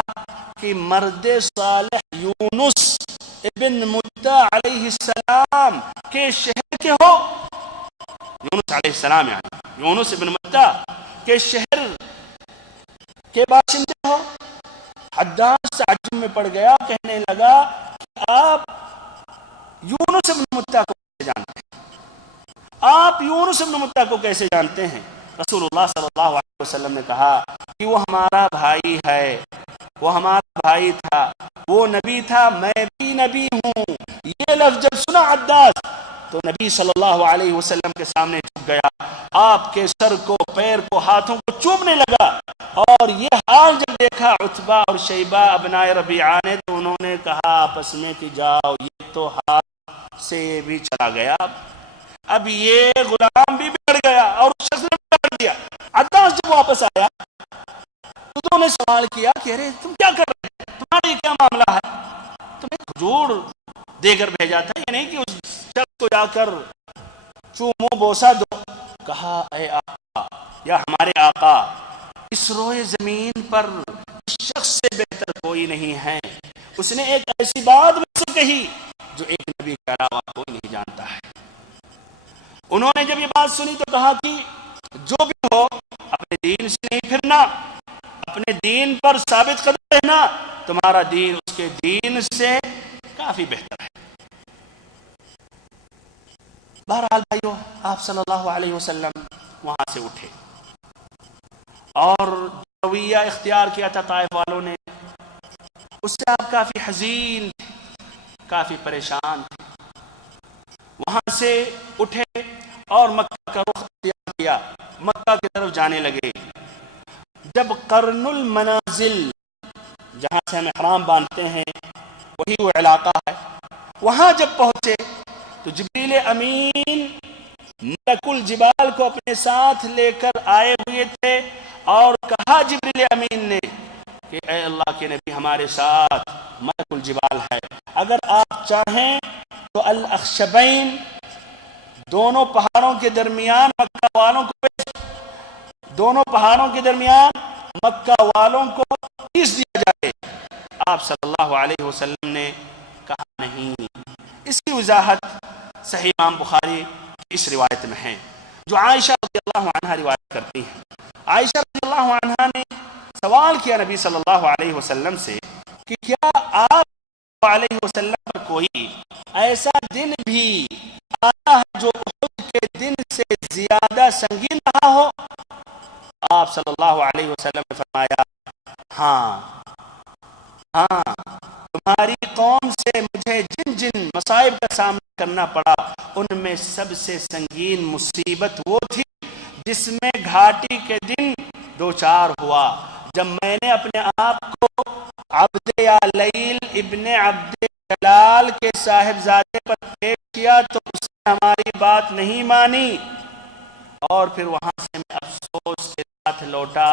کہ مرد صالح یونس ابن متہ علیہ السلام کے شہر کے ہو. یونس علیہ السلام یعنی یونس ابن متہ کے شہر کے باشندے ہو. عداس تعجب میں پڑ گیا، کہنے لگا کہ آپ یونس ابن متہ کو کیسے جانتے ہیں؟ آپ یونس ابن متہ کو کیسے جانتے ہیں؟ رسول اللہ صلی اللہ علیہ وسلم نے کہا کہ وہ ہمارا بھائی ہے، وہ ہمارا بھائی تھا، وہ نبی تھا، میں بھی نبی ہوں. یہ لفظ جب سنا عداس تو نبی صلی اللہ علیہ وسلم کے سامنے جھک گیا، آپ کے سر کو، پیر کو، ہاتھوں کو چومنے لگا. اور یہ حال جب دیکھا عتبہ اور شیبہ ابنائے ربیعہ نے تو انہوں نے کہا آپس میں کہ جاؤ، یہ تو ہاتھ سے بھی چلا گیا، اب یہ غلام بھی بگڑ گیا اور اس شخص نے بگڑ دیا. عداس جب واپس آیا تو نے سوال کیا کہ ارے تم کیا کر رہے ہیں، تمہارا یہ کیا معاملہ ہے؟ تمہیں کھجور دے کر بھیجا تھا، یہ نہیں کہ اس شخص کو جا کر چومو بوسا دو۔ کہا اے آقا یا ہمارے آقا، اس روئے زمین پر اس شخص سے بہتر کوئی نہیں ہے، اس نے ایک ایسی بات مجھ سے کہی جو ایک نبی کے علاوہ کوئی نہیں جانتا ہے۔ انہوں نے جب یہ بات سنی تو کہا کہ جو بھی ہو اپنے دین سے نہیں پھرنا، اپنے دین پر ثابت قدم رہنا، تمہارا دین اس کے دین سے کافی بہتر ہے۔ بہرحال بھائیو، آپ صلی اللہ علیہ وسلم وہاں سے اٹھے اور رویہ اختیار کیا تھا طائف والوں نے، اس سے آپ کافی حزین تھے، کافی پریشان تھے۔ وہاں سے اٹھے اور مکہ کا رخ اختیار کیا، مکہ کی طرف جانے لگے۔ جب قرن المنازل، جہاں سے ہم احرام باندھتے ہیں وہی وہ علاقہ ہے، وہاں جب پہنچے تو جبریل امین ملک الجبال کو اپنے ساتھ لے کر آئے ہوئے تھے، اور کہا جبریل امین نے کہ اے اللہ کے نبی، ہمارے ساتھ ملک الجبال ہے، اگر آپ چاہیں تو الاخشبین، دونوں پہاڑوں کے درمیان مکہ والوں کو، دونوں پہاڑوں کے درمیان مکہ والوں کو پیس دیا جائے۔ آپ صلی اللہ علیہ وسلم نے کہا نہیں۔ اس کی وضاحت صحیح امام بخاری کی اس روایت میں ہے جو عائشہ رضی اللہ عنہ روایت کرتی ہیں۔ عائشہ رضی اللہ عنہ نے سوال کیا نبی صلی اللہ علیہ وسلم سے کہ کیا آپ علیہ وسلم پر کوئی ایسا دن بھی آیا ہے جو احد کے دن سے زیادہ سنگین رہا ہو؟ آپ صلی اللہ علیہ وسلم نے فرمایا ہاں، تمہاری قوم سے مجھے جن جن مصائب کا سامنا کرنا پڑا ان میں سب سے سنگین مصیبت وہ تھی جس میں گھاٹی کے دن دو چار ہوا، جب میں نے اپنے آپ کو عبد یا لیل ابن عبد جلال کے صاحبزادے پر پیش کیا تو اس نے ہماری بات نہیں مانی، اور پھر وہاں سے میں افسوس کے ساتھ لوٹا۔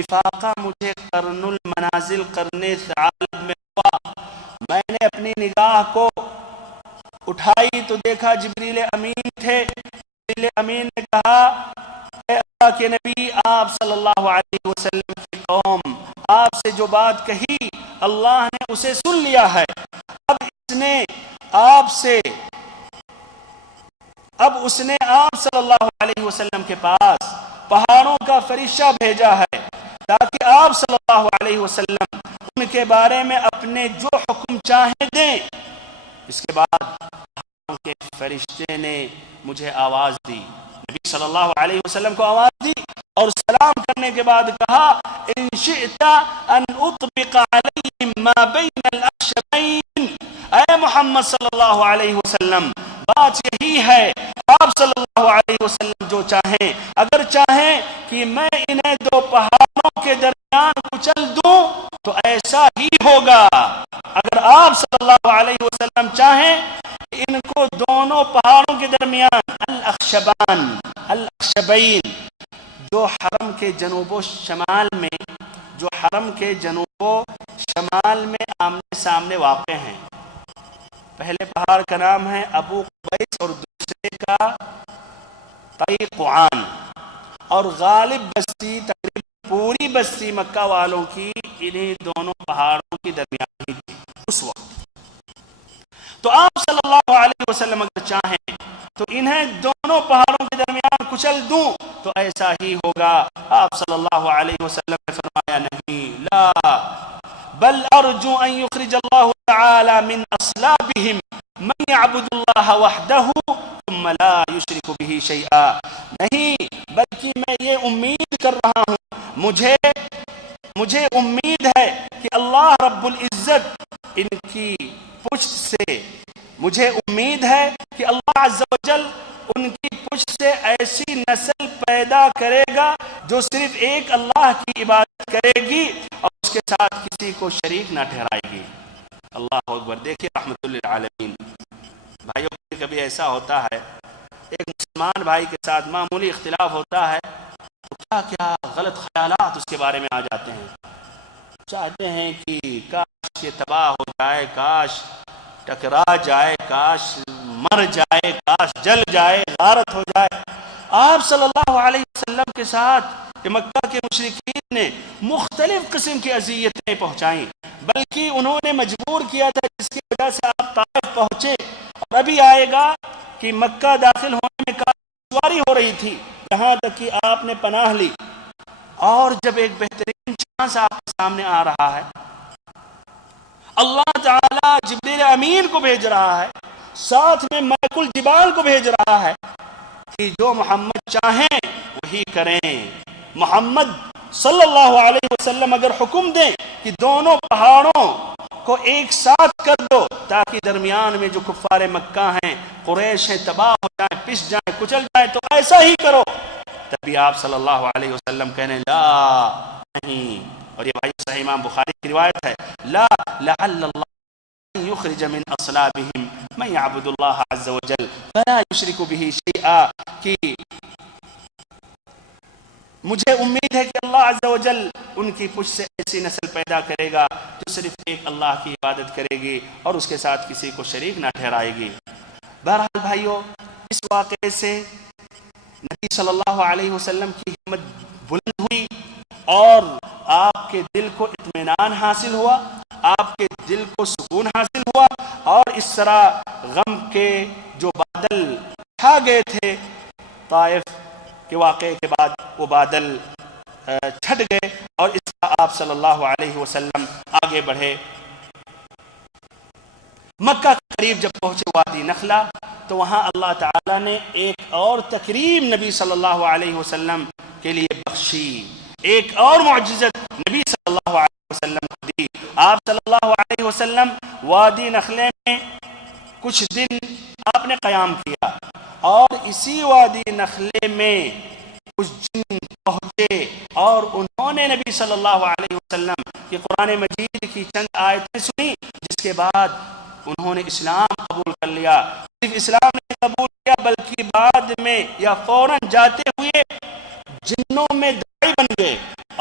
افاقہ مجھے قرن المنازل قرن ثعالب میں ہوا، میں نے اپنی نگاہ کو اٹھائی تو دیکھا جبریل امین تھے۔ جبریل امین نے کہا اے اللہ کے نبی، آپ صلی اللہ علیہ وسلم کی قوم آپ سے جو بات کہی اللہ نے اسے سن لیا ہے، اب اس نے آپ صلی اللہ علیہ وسلم کے پاس پہاڑوں کا فرشتہ بھیجا ہے تاکہ آپ صلی اللہ علیہ وسلم ان کے بارے میں اپنے جو حکم چاہیں دیں۔ اس کے بعد پہاڑوں کے فرشتے نے مجھے آواز دی، نبی صلی اللہ علیہ وسلم کو آواز دی اور سلام کرنے کے بعد کہا ان شئت ان اطبق علیہم ما بین الاخشبین، اے محمد صلی اللہ علیہ وسلم بات یہی ہے، آپ صلی اللہ علیہ وسلم جو چاہیں، اگر چاہیں کہ میں انہیں دو پہاڑوں کے درمیان کچل دوں تو ایسا ہی ہوگا، اگر آپ صلی اللہ علیہ وسلم چاہیں ان کو دونوں پہاڑوں کے درمیان الاخشبین جو حرم کے جنوب و شمال میں آمنے سامنے واقع ہیں۔ پہلے پہاڑ کا نام ہے ابو قبیس اور دوسرے کا قیقعان، اور غالب بستی تقریباً پوری بستی مکہ والوں کی انہیں دونوں پہاڑوں کے درمیان ہی تھی اس وقت۔ تو آپ صلی اللہ علیہ وسلم اگر چاہیں تو انہیں دونوں پہاڑوں کے درمیان کچل دوں تو ایسا ہی ہوگا۔ آپ صلی اللہ علیہ وسلم نے فرمایا نہیں، لا بل ارجو ان یخرج اللہ تعالی من اصلابہم من یعبد اللہ وحدہ ثم لا یشرک بہ شیئا، نہیں بلکہ میں یہ امید کر رہا ہوں، مجھے امید ہے کہ اللہ رب العزت ان کی پشت سے، مجھے امید ہے کہ اللہ عز و جل ان کی پشت سے ایسی نسل پیدا کرے گا جو صرف ایک اللہ کی عبادت کرے گی اور اس کے ساتھ کسی کو شریک نہ ٹھہرائے گی۔ اللہ اکبر۔ دیکھیے رحمت للعالمین بھائیوں، کبھی ایسا ہوتا ہے ایک مسلمان بھائی کے ساتھ معمولی اختلاف ہوتا ہے تو کیا کیا غلط خیالات اس کے بارے میں آ جاتے ہیں. چاہتے ہیں کہ کاش یہ تباہ ہو جائے، کاش ٹکرا جائے، کاش مر جائے، کاش جل جائے، غارت ہو جائے. آپ صلی اللہ علیہ وسلم کے ساتھ مکہ کے مشرکین نے مختلف قسم کی اذیتیں پہنچائیں، بلکہ انہوں نے مجبور کیا تھا جس کی وجہ سے آپ طائف پہنچے. اور ابھی آئے گا کہ مکہ داخل ہونے میں کافی دشواری ہو رہی تھی، یہاں تک کہ آپ نے پناہ لی. اور جب ایک بہترین چانس آپ کے سامنے آ رہا ہے، اللہ تعالیٰ جبریل امین کو بھیج رہا ہے، ساتھ میں ملک الجبال کو بھیج رہا ہے کہ جو محمد چاہیں وہی کریں. محمد صلی اللہ علیہ وسلم اگر حکم دیں کہ دونوں پہاڑوں کو ایک ساتھ کر دو تاکہ درمیان میں جو کفار مکہ ہیں، قریش ہیں، تباہ ہو جائیں، پس جائیں، کچل جائیں، تو ایسا ہی کرو. تبھی آپ صلی اللہ علیہ وسلم کہنے لا نہیں. اور یہ بھائی صحیح امام بخاری کی روایت ہے، لا لعل اللہ یخرج من اصلابہم من یعبد اللہ عز وجل فلا یشرک بہ شیئا، کہ مجھے امید ہے کہ اللہ عز و جل ان کی پشت سے ایسی نسل پیدا کرے گا جو صرف ایک اللہ کی عبادت کرے گی اور اس کے ساتھ کسی کو شریک نہ ٹھہرائے گی. بہرحال بھائیو، اس واقعے سے نبی صلی اللہ علیہ وسلم کی ہمت بلند ہوئی اور آپ کے دل کو اطمینان حاصل ہوا، آپ کے دل کو سکون حاصل ہوا، اور اس طرح غم کے جو بادل چھا گئے تھے طائف کے واقعے کے بعد، وہ بادل چھٹ گئے اور اس طرح آپ صلی اللہ علیہ وسلم آگے بڑھے. مکہ کے قریب جب پہنچے وادی نخلا تو وہاں اللہ تعالیٰ نے ایک اور تکریم نبی صلی اللہ علیہ وسلم کے لیے بخشی، ایک اور معجزت نبی صلی اللہ علیہ وسلم کو دی. آپ صلی اللہ علیہ وسلم وادی نخلے میں کچھ دن آپ نے قیام کیا، اور اسی وادی نخلے میں کچھ جن پہنچے اور انہوں نے نبی صلی اللہ علیہ وسلم کی قرآن مجید کی چند آیتیں سنی، جس کے بعد انہوں نے اسلام قبول کر لیا. صرف اسلام نہیں قبول کیا بلکہ بعد میں یا فوراً جاتے ہوئے جنوں میں داعی بن گئے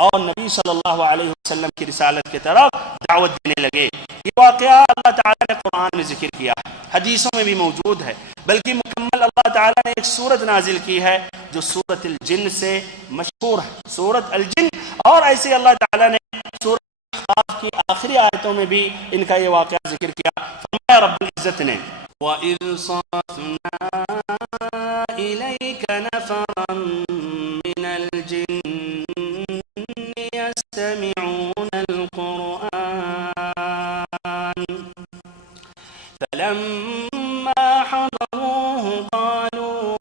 اور نبی صلی اللہ علیہ وسلم کی رسالت کی طرف دعوت دینے لگے. یہ واقعہ اللہ تعالیٰ نے قرآن میں ذکر کیا ہے، حدیثوں میں بھی موجود ہے، بلکہ مکمل اللہ تعالیٰ نے ایک سورت نازل کی ہے جو سورت الجن سے مشہور ہے، سورت الجن. اور ایسے اللہ تعالیٰ نے سورت الاحقاف کی آخری آیتوں میں بھی ان کا یہ واقعہ ذکر کیا. فرمایا رب العزت نے وَإِذْ صَرَفْنَا إِلَيْكَ نَفَرًا مِنَ الْجِنِّ يَسْتَمِعُونَ الْقُرْآنَ فَلَمَّا حَضَرُوهُ قَالُوا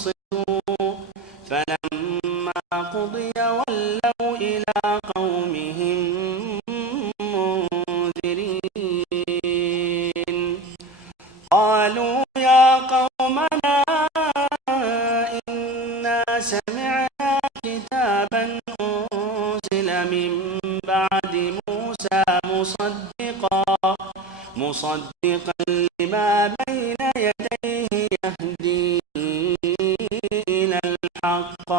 أَنصِتُوا فَلَمَّا قُضِيَ وَلَّوْا إِلَىٰ قَوْمِهِم قالوا يا قومنا إنا سمعنا كتابا أنزل من بعد موسى مصدقا لما بين يديه يهدي إلى الحق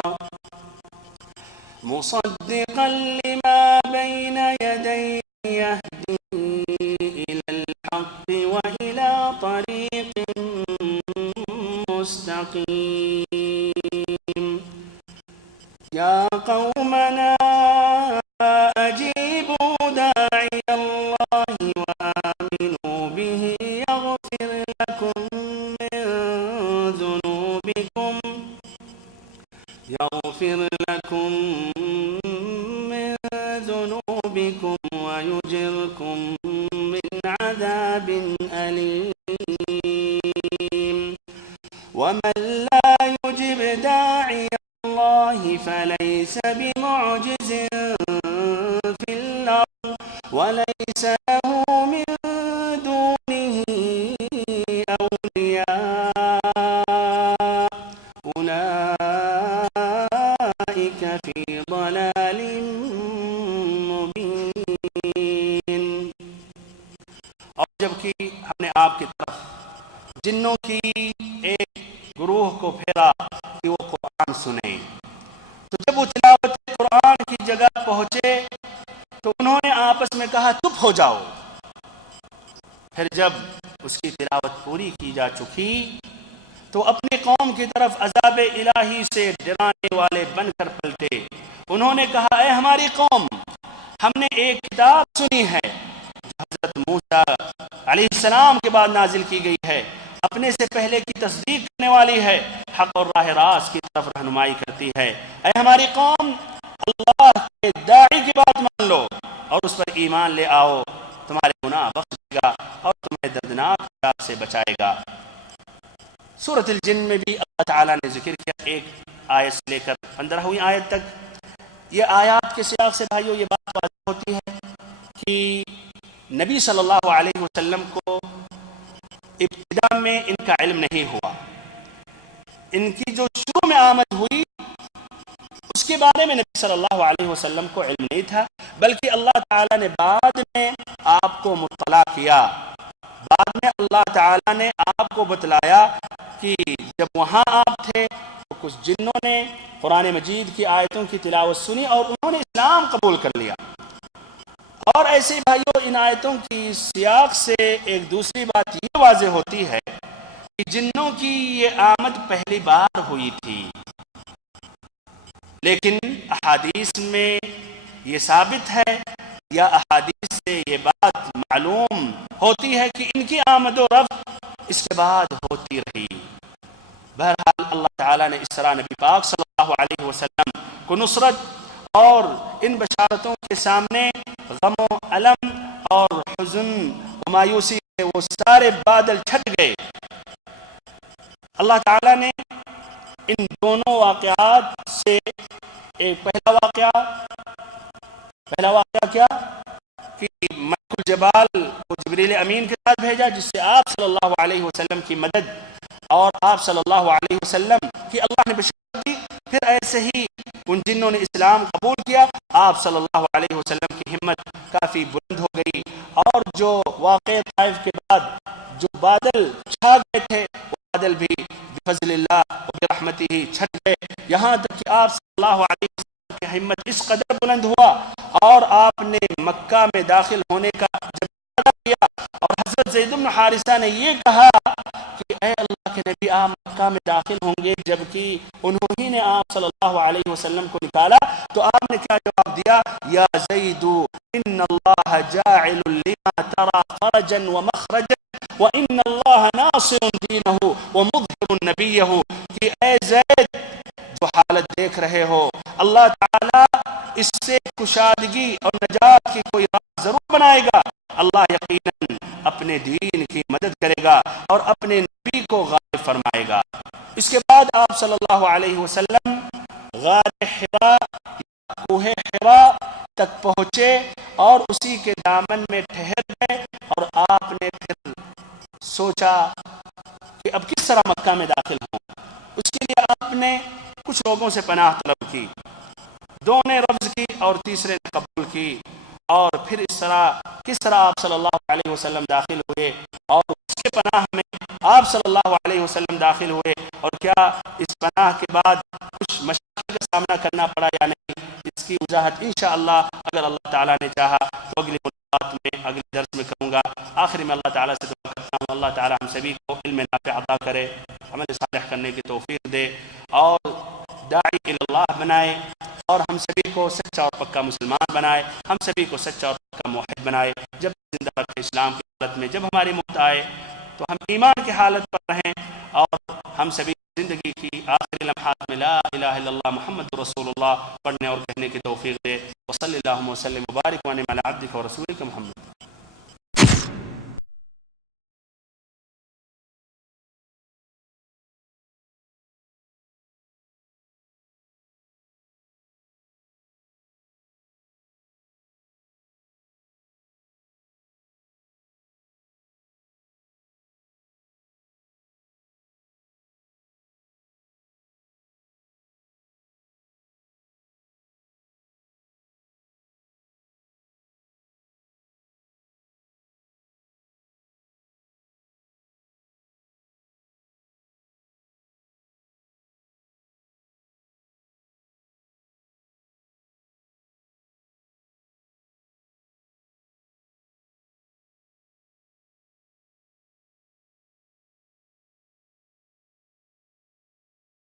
مصدقا لما بين يديه يهدي إلى الحق وإلى طريق مستقيم يا قومنا أجيبوا داعي الله وآمنوا به يغفر لكم من ذنوبكم ويجركم من عذاب أليم ومن لا يجب داعي الله فليس بمعجز في الأرض وليس له من دونه أولياء أولئك في ضلال مبين. اور جبکہ ہم نے آپ کی طرف جنوں کی ایک گروہ کو پھیرا کہ وہ تو انہوں نے آپس میں کہا چپ ہو جاؤ۔ پھر جب اس کی تلاوت پوری کی جا چکی تو اپنی قوم کی طرف عذاب الہی سے ڈرانے والے بن کر پلٹے۔ انہوں نے کہا اے ہماری قوم، ہم نے ایک کتاب سنی ہے جو حضرت موسیٰ علیہ السلام کے بعد نازل کی گئی ہے، اپنے سے پہلے کی تصدیق کرنے والی ہے، حق اور راہ راست کی طرف رہنمائی کرتی ہے۔ اے ہماری قوم، اللہ کے داعی کی بات مان لو اور اس پر ایمان لے آؤ، تمہارے گناہ بخش دے گا اور تمہیں دردناک عذاب سے بچائے گا۔ سورۃ الجن میں بھی اللہ تعالیٰ نے ذکر کیا، ایک آیت سے لے کر 15ویں آیت تک۔ یہ آیات کے سیاق سے بھائیو یہ بات واضح ہوتی ہے کہ نبی صلی اللہ علیہ وسلم کو ابتدا میں ان کا علم نہیں ہوا، ان کی جو شروع میں آمد ہوئی اس کے بارے میں نبی صلی اللہ علیہ وسلم کو علم نہیں تھا، بلکہ اللہ تعالیٰ نے بعد میں آپ کو مطلع کیا۔ بعد میں اللہ تعالیٰ نے آپ کو بتلایا کہ جب وہاں آپ تھے تو کچھ جنوں نے قرآن مجید کی آیتوں کی تلاوت سنی اور انہوں نے اسلام قبول کر لیا۔ اور ایسے بھائیوں ان آیتوں کی سیاق سے ایک دوسری بات یہ واضح ہوتی ہے کہ جنوں کی یہ آمد پہلی بار ہوئی تھی، لیکن احادیث میں یہ ثابت ہے یا احادیث سے یہ بات معلوم ہوتی ہے کہ ان کی آمد و رفت اس کے بعد ہوتی رہی۔ بہرحال اللہ تعالیٰ نے اس طرح نبی پاک صلی اللہ علیہ وسلم کو نصرت اور ان بشارتوں کے سامنے غم و علم اور حزن و مایوسی کے وہ سارے بادل چھٹ گئے۔ اللہ تعالیٰ نے ان دونوں واقعات سے ایک پہلا واقعہ کیا کہ ملک الجبال کو جبریل امین کے ساتھ بھیجا، جس سے آپ صلی اللہ علیہ وسلم کی مدد اور آپ صلی اللہ علیہ وسلم کی اللہ نے بشارت دی۔ پھر ایسے ہی ان جنوں نے اسلام قبول کیا، آپ صلی اللہ علیہ وسلم کی ہمت کافی بلند ہو گئی، اور جو واقع طائف کے بعد جو بادل چھا گئے تھے وہ بادل بھی بفضل اللہ و برحمتہ چھٹ گئے، یہاں تک کہ آپ صلی اللہ علیہ وسلم کی ہمت اس قدر بلند ہوا اور آپ نے مکہ میں داخل ہونے کا جب وعدہ کیا اور حضرت زید بن حارثہ نے یہ کہا کہ اے اللہ کے نبی آپ مکہ میں داخل ہوں گے، جبکہ انہوں ہی نے آپ صلی اللہ علیہ وسلم کو نکالا، تو آپ نے کیا جواب دیا؟ یا زید ان اللہ جاعل لما ترى فرجا ومخرجا وان اللہ ناصر دینہ ومظہر نبیہ، کہ اے زید جو حالت دیکھ رہے ہو اللہ تعالیٰ اس سے کشادگی اور نجات کی کوئی راہ ضرور بنائے گا، اللہ یقیناً اپنے دین کی مدد کرے گا اور اپنے نبی کو غالب فرمائے گا۔ اس کے بعد آپ صلی اللہ علیہ وسلم غار حرا کوہ حرا تک پہنچے اور اسی کے دامن میں ٹھہر گئے، اور آپ نے پھر سوچا کہ اب کس طرح مکہ میں داخل ہوں۔ اس کے لیے آپ نے کچھ لوگوں سے پناہ طلب کی، دو نے رفض کی اور تیسرے نے قبول کی، اور پھر کس طرح آپ صلی اللہ علیہ وسلم داخل ہوئے اور اس کے پناہ میں آپ صلی اللہ علیہ وسلم داخل ہوئے، اور کیا اس پناہ کے بعد کچھ مشکل کا سامنا کرنا پڑا یا نہیں، اس کی وضاحت انشاءاللہ اگر اللہ تعالیٰ نے چاہا تو اگلی ملاقات میں اگلے درس میں کروں گا۔ آخر میں اللہ تعالیٰ سے دعا کرتا ہوں اللہ تعالیٰ ہم سبھی کو علم نافع عطا کرے، عمل صالح کرنے کی توفیق دے اور داعی اللہ بنائے، اور ہم سبھی کو سچا اور پکا مسلمان بنائے، ہم سبھی کو سچا اور پکا موحد بنائے۔ جب زندہ رکھے اسلام کی حالت میں، جب ہماری موت آئے تو ہم ایمان کی حالت پر رہیں، اور ہم سبھی زندگی کی آخری لمحات میں لا الہ الا اللہ محمد رسول اللہ پڑھنے اور کہنے کی توفیق دے۔ وصلی اللہم وسلم وبارک وانعم علی عبدک ورسولک محمد۔